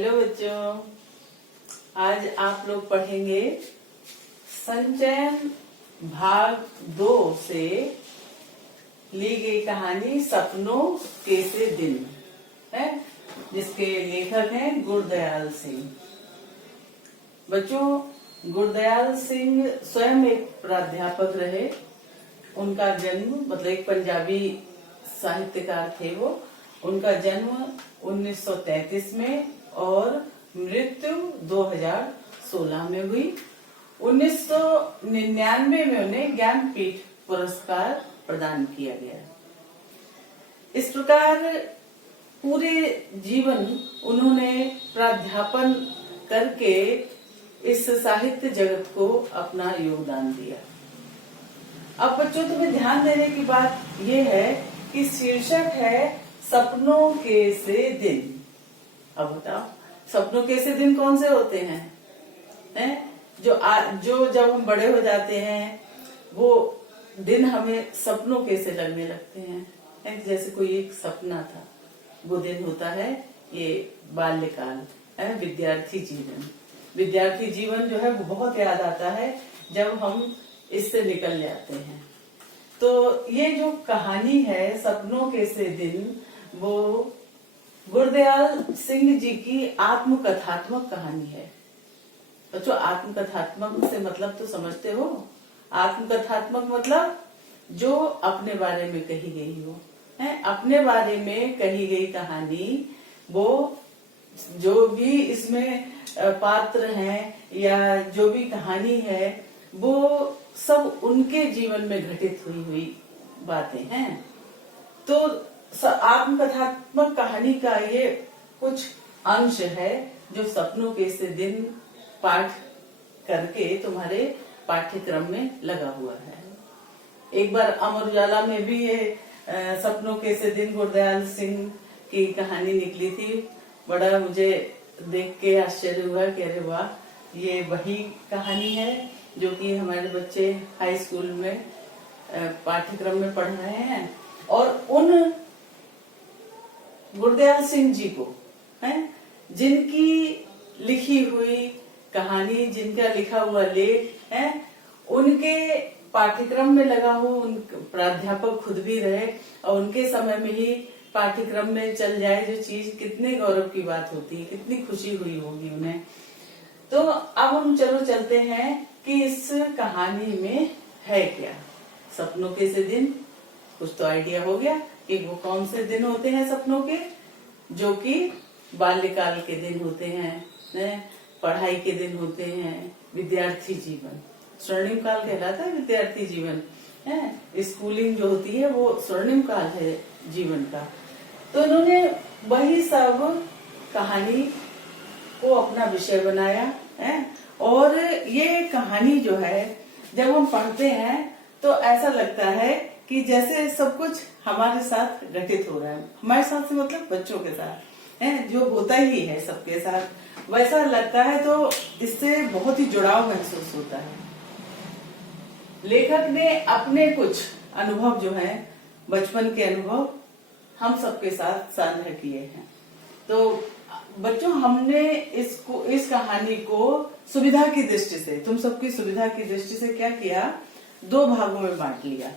Hello बच्चों, आज आप लोग पढ़ेंगे संचयन भाग 2 से ली गई कहानी सपनों के से दिन है, जिसके लेखक हैं गुरदयाल सिंह। बच्चों, गुरदयाल सिंह स्वयं एक प्राध्यापक रहे। उनका जन्म मतलब एक पंजाबी साहित्यकार थे वो। उनका जन्म 1933 में और मृत्यु 2016 में हुई। 1999 में उन्हें ज्ञानपीठ पुरस्कार प्रदान किया गया। इस प्रकार पूरे जीवन उन्होंने प्राध्यापन करके इस साहित्य जगत को अपना योगदान दिया। अब बच्चों, तुम्हें ध्यान देने की बात यह है कि शीर्षक है सपनों के से दिन। अब बताओ, सपनों के से दिन कौन से होते हैं? जो जब हम बड़े हो जाते हैं वो दिन हमें सपनों के से लगने लगते हैं। जैसे कोई एक सपना था, वो दिन होता है ये बाल्यकाल, विद्यार्थी जीवन। विद्यार्थी जीवन जो है वो बहुत याद आता है जब हम इससे निकल जाते हैं। तो ये जो कहानी है सपनों के से दिन, वो गुरदयाल सिंह जी की आत्मकथात्मक कहानी है। बच्चों, आत्मकथात्मक से मतलब तो समझते हो? आत्मकथात्मक मतलब जो अपने बारे में कही गई हो, है अपने बारे में कही गई कहानी। वो जो भी इसमें पात्र हैं या जो भी कहानी है, वो सब उनके जीवन में घटित हुई बातें हैं। तो आत्मकथात्मक कहानी का ये कुछ अंश है जो सपनों के से दिन पाठ करके तुम्हारे पाठ्यक्रम में लगा हुआ है। एक बार अमर उजाला में भी ये सपनों के से दिन गुरदयाल सिंह की कहानी निकली थी। बड़ा मुझे देख के आश्चर्य हुआ कि अरे वाह, ये वही कहानी है जो कि हमारे बच्चे हाई स्कूल में पाठ्यक्रम में पढ़ रहे हैं। और उन गुरदयाल सिंह जी को जिनकी लिखी हुई कहानी, जिनका लिखा हुआ लेख है, उनके पाठ्यक्रम में लगा हो, उन प्राध्यापक खुद भी रहे और उनके समय में ही पाठ्यक्रम में चल जाए जो चीज, कितने गौरव की बात होती है, कितनी खुशी हुई होगी उन्हें। तो अब हम चलते हैं कि इस कहानी में है क्या। सपनों के से दिन, कुछ तो आइडिया हो गया कि वो कौन से दिन होते हैं सपनों के, जो कि बाल्यकाल के दिन होते हैं, पढ़ाई के दिन होते हैं, विद्यार्थी जीवन। स्वर्णिम काल कहलाता है विद्यार्थी जीवन है। स्कूलिंग जो होती है वो स्वर्णिम काल है जीवन का। तो इन्होंने वही सब कहानी को अपना विषय बनाया है। और ये कहानी जो है जब हम पढ़ते हैं तो ऐसा लगता है कि जैसे सब कुछ हमारे साथ घटित हो रहा है। हमारे साथ से मतलब बच्चों के साथ है, जो होता ही है सबके साथ, वैसा लगता है। तो इससे बहुत ही जुड़ाव महसूस होता है। लेखक ने अपने कुछ अनुभव जो है, बचपन के अनुभव, हम सबके साथ साझा किए हैं। तो बच्चों, हमने इस कहानी को सुविधा की दृष्टि से, तुम सबकी सुविधा की दृष्टि से क्या किया, 2 भागों में बांट लिया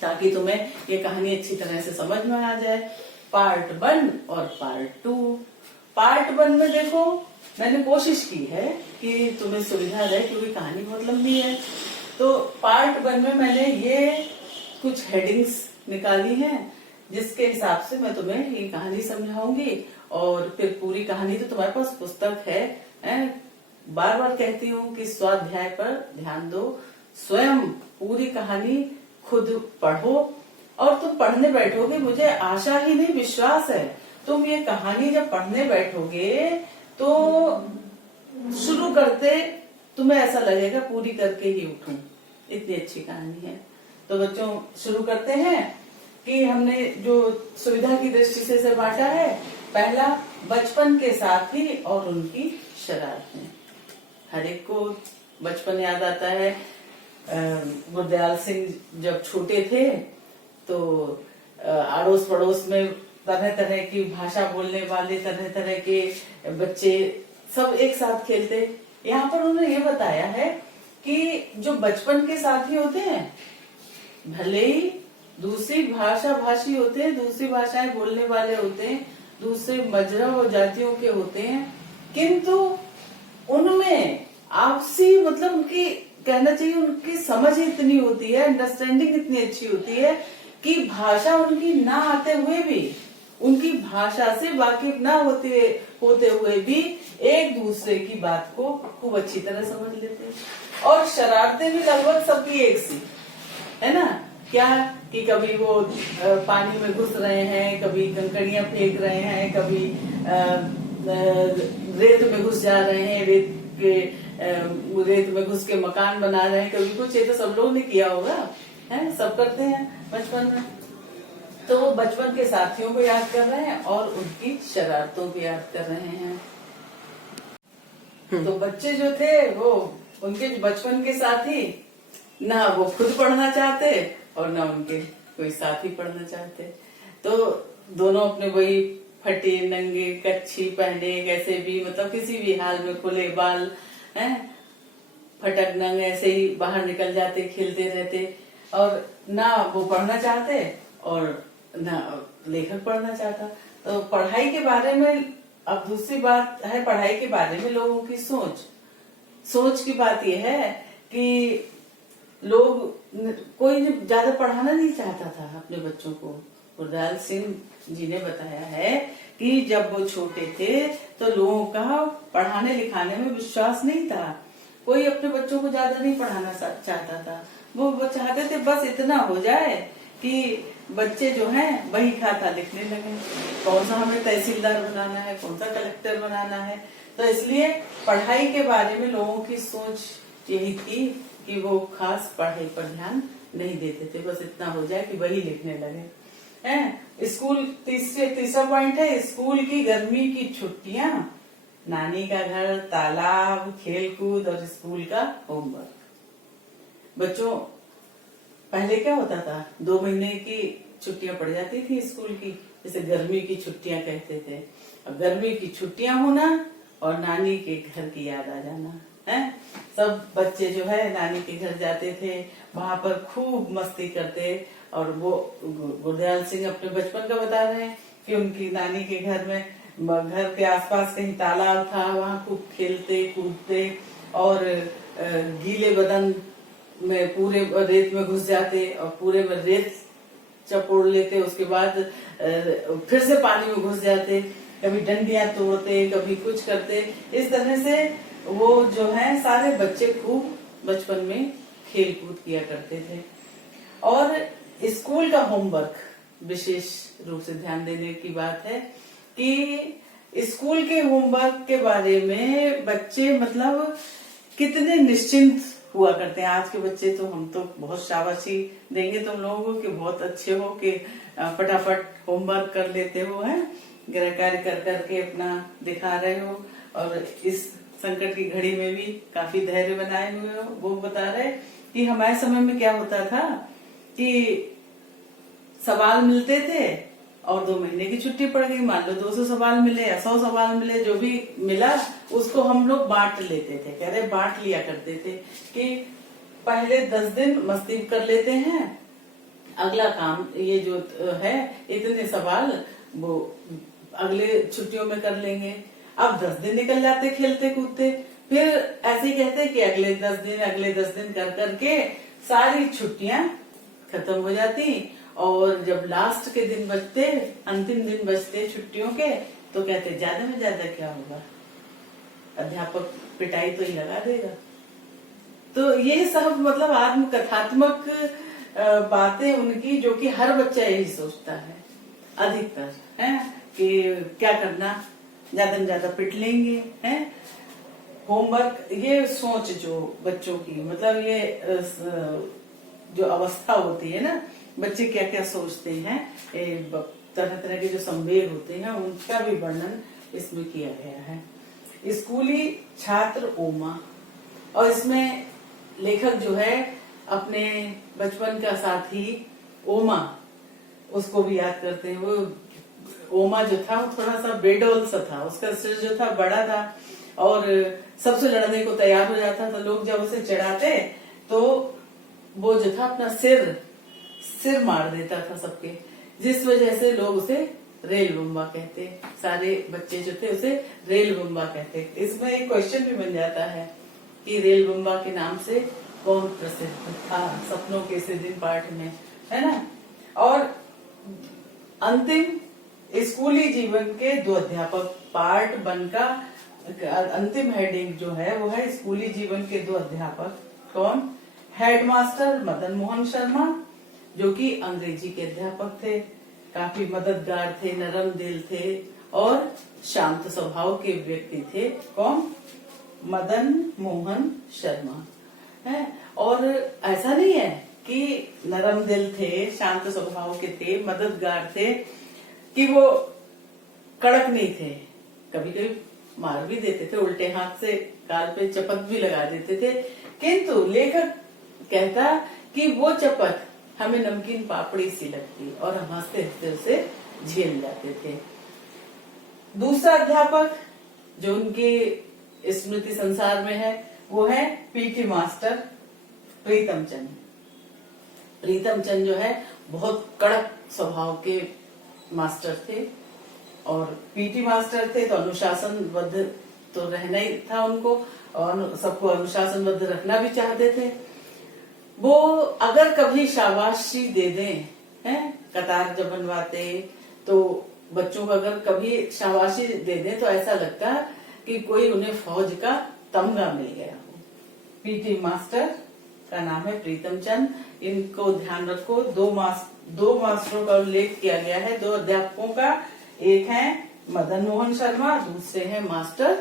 ताकि तुम्हें ये कहानी अच्छी तरह से समझ में आ जाए। पार्ट 1 और पार्ट 2। पार्ट 1 में देखो, मैंने कोशिश की है कि तुम्हें सुविधा रहे क्योंकि कहानी बहुत लंबी है। तो पार्ट 1 में मैंने ये कुछ हेडिंग्स निकाली हैं जिसके हिसाब से मैं तुम्हें ये कहानी समझाऊंगी। और फिर पूरी कहानी तो तुम्हारे पास पुस्तक है। बार बार कहती हूँ कि स्वाध्याय पर ध्यान दो, स्वयं पूरी कहानी खुद पढ़ो। और तुम पढ़ने बैठोगे, मुझे आशा ही नहीं विश्वास है, तुम ये कहानी जब पढ़ने बैठोगे तो शुरू करते तुम्हें ऐसा लगेगा पूरी करके ही उठूं, इतनी अच्छी कहानी है। तो बच्चों, शुरू करते हैं कि हमने जो सुविधा की दृष्टि से इसे बांटा है। पहला, बचपन के साथी और उनकी शरारतें। हर एक को बचपन याद आता है। गुरदयाल सिंह जब छोटे थे तो अड़ोस पड़ोस में तरह तरह की भाषा बोलने वाले, तरह तरह के बच्चे सब एक साथ खेलते। यहाँ पर उन्होंने ये बताया है कि जो बचपन के साथी होते हैं, भले ही दूसरी भाषा भाषी होते हैं, दूसरी भाषाएं बोलने वाले होते हैं, दूसरे मजहब और जातियों के होते हैं, किंतु उनमें आपसी मतलब उनकी कहना चाहिए उनकी समझ इतनी होती है, अंडरस्टैंडिंग इतनी अच्छी होती है कि भाषा उनकी ना आते हुए भी, उनकी भाषा से वाकिफ ना होते हुए भी एक दूसरे की बात को खूब अच्छी तरह समझ लेते हैं। और शरारतें भी लगभग सबकी एक सी है ना, क्या कि कभी वो पानी में घुस रहे हैं, कभी कंकड़ियां फेंक रहे हैं, कभी रेत में घुस जा रहे हैं, रेत में घुस के मकान बना रहे हैं, कभी कुछ। ये तो सब लोगों ने किया होगा, है, सब करते हैं बचपन में। तो वो बचपन के साथियों को याद कर रहे हैं और उनकी शरारतों को याद कर रहे हैं। तो बच्चे जो थे वो उनके बचपन के साथी, ना वो खुद पढ़ना चाहते और ना उनके कोई साथी पढ़ना चाहते। तो दोनों अपने वही फटे नंगे कच्छी पहने, कैसे भी मतलब किसी भी हाल में खुले बाल हैं, फटक नंग ऐसे ही बाहर निकल जाते, खेलते रहते। और ना वो पढ़ना चाहते और ना लेखक पढ़ना चाहता। तो पढ़ाई के बारे में अब दूसरी बात है, पढ़ाई के बारे में लोगों की सोच की बात यह है कि लोग, कोई ज्यादा पढ़ाना नहीं चाहता था अपने बच्चों को। गुरदयाल सिंह जी ने बताया है कि जब वो छोटे थे तो लोगों का पढ़ाने लिखाने में विश्वास नहीं था, कोई अपने बच्चों को ज्यादा नहीं पढ़ाना चाहता था। वो चाहते थे बस इतना हो जाए कि बच्चे जो हैं वही खाता लिखने लगे, कौन सा हमें तहसीलदार बनाना है, कौन सा कलेक्टर बनाना है। तो इसलिए पढ़ाई के बारे में लोगों की सोच यही थी कि वो खास पढ़ाई पर ध्यान नहीं देते थे, बस इतना हो जाए कि वही लिखने लगे। स्कूल, तीसरा पॉइंट है स्कूल की गर्मी की छुट्टियां, नानी का घर, तालाब, खेलकूद और स्कूल का होमवर्क। बच्चों, पहले क्या होता था, 2 महीने की छुट्टियां पड़ जाती थी स्कूल की, जैसे गर्मी की छुट्टियां कहते थे। अब गर्मी की छुट्टियां होना और नानी के घर की याद आ जाना है। सब बच्चे जो है नानी के घर जाते थे, वहां पर खूब मस्ती करते। और वो गुरदयाल सिंह अपने बचपन का बता रहे हैं कि उनकी नानी के घर में, घर के आसपास कहीं तालाब था, वहां खूब खेलते कूदते और गीले बदन में पूरे रेत में घुस जाते और पूरे में रेत चपोड़ लेते। उसके बाद फिर से पानी में घुस जाते, कभी डंडियां तोड़ते, कभी कुछ करते। इस तरह से वो जो है सारे बच्चे खूब बचपन में खेल कूद किया करते थे। और स्कूल का होमवर्क, विशेष रूप से ध्यान देने की बात है कि स्कूल के होमवर्क के बारे में बच्चे मतलब कितने निश्चिंत हुआ करते हैं। आज के बच्चे तो, हम तो बहुत शाबाशी देंगे तुम लोगों को कि बहुत अच्छे हो कि फटाफट होमवर्क कर लेते हो, है गृह कार्य कर करके अपना दिखा रहे हो और इस संकट की घड़ी में भी काफी धैर्य बनाए हुए हो। वो बता रहे कि हमारे समय में क्या होता था कि सवाल मिलते थे और 2 महीने की छुट्टी पड़ गई, मान लो 200 सवाल मिले या 100 सवाल मिले, जो भी मिला उसको हम लोग बांट लेते थे। कह रहे बांट लिया करते थे कि पहले 10 दिन मस्ती कर लेते हैं, अगला काम ये जो है इतने सवाल वो अगले छुट्टियों में कर लेंगे। अब 10 दिन निकल जाते खेलते कूदते, फिर ऐसे ही कहते कि अगले 10 दिन कर करके सारी छुट्टियां खत्म हो जाती। और जब लास्ट के दिन बचते, अंतिम दिन बचते छुट्टियों के, तो कहते ज्यादा में ज्यादा क्या होगा, अध्यापक पिटाई तो ही लगा देगा। तो ये सब मतलब आत्मकथात्मक बातें उनकी, जो कि हर बच्चा यही सोचता है अधिकतर, है कि क्या करना, ज्यादा में ज्यादा पिट लेंगे, है होमवर्क। ये सोच जो बच्चों की, मतलब ये जो अवस्था होती है ना, बच्चे क्या क्या सोचते हैं, तरह तरह के जो संवेग होते हैं उनका भी वर्णन इसमें किया गया है। स्कूली छात्र ओमा, और इसमें लेखक जो है अपने बचपन का साथी ओमा, उसको भी याद करते हैं। वो ओमा जो था वो थोड़ा सा बेडोल सा था, उसका सिर जो था बड़ा था और सबसे लड़ने को तैयार हो जाता था। लोग जब उसे चिढ़ाते तो वो जो था अपना सिर मार देता था सबके, जिस वजह से लोग उसे रेल बम्बा कहते। सारे बच्चे जो थे उसे रेल बम्बा कहते। इसमें एक क्वेश्चन भी बन जाता है कि रेल बम्बा के नाम से कौन प्रसिद्ध था सपनों के इस दिन पाठ में, है ना। और अंतिम स्कूली जीवन के 2 अध्यापक, पार्ट 1 का अंतिम हेडिंग जो है वो है स्कूली जीवन के 2 अध्यापक। कौन? हेडमास्टर मदन मोहन शर्मा, जो कि अंग्रेजी के अध्यापक थे, काफी मददगार थे, नरम दिल थे और शांत स्वभाव के व्यक्ति थे। कौन? मदन मोहन शर्मा है। और ऐसा नहीं है कि नरम दिल थे, शांत स्वभाव के थे, मददगार थे, कि वो कड़क नहीं थे। कभी कभी मार भी देते थे, उल्टे हाथ से गाल पे चपत भी लगा देते थे, किंतु लेखक कहता कि वो चपत हमें नमकीन पापड़ी सी लगती और हम हंसते हंसते उसे झेल जाते थे। दूसरा अध्यापक जो उनके स्मृति संसार में है वो है पीटी मास्टर प्रीतम चंद। प्रीतम चंद जो है बहुत कड़क स्वभाव के मास्टर थे और पीटी मास्टर थे तो अनुशासनबद्ध तो रहना ही था उनको, और सबको अनुशासनबद्ध रखना भी चाहते थे। वो अगर कभी शाबाशी दे दें, हैं, कतार जब बनवाते तो बच्चों को अगर कभी शाबाशी दे दें तो ऐसा लगता कि कोई उन्हें फौज का तमगा मिल गया हो। पीटी मास्टर का नाम है प्रीतम चंद। इनको ध्यान रखो, 2 मास्टरों का उल्लेख किया गया है, 2 अध्यापकों का। एक है मदन मोहन शर्मा, दूसरे हैं मास्टर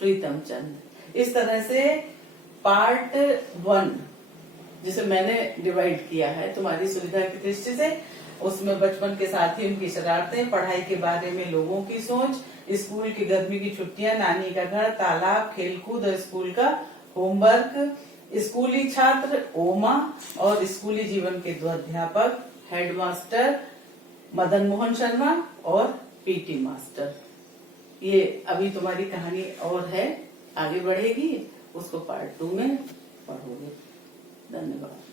प्रीतम चंद। इस तरह से पार्ट 1 जिसे मैंने डिवाइड किया है तुम्हारी सुविधा की दृष्टि से, उसमें बचपन के साथ ही उनकी शरारतें, पढ़ाई के बारे में लोगों की सोच, स्कूल की गर्मी की छुट्टियां, नानी का घर, तालाब, खेलकूद और स्कूल का होमवर्क, स्कूली छात्र ओमा और स्कूली जीवन के 2 अध्यापक हेडमास्टर मदन मोहन शर्मा और पीटी मास्टर। ये अभी तुम्हारी कहानी और है, आगे बढ़ेगी, उसको पार्ट 2 में पढ़ोगे। धन्यवाद।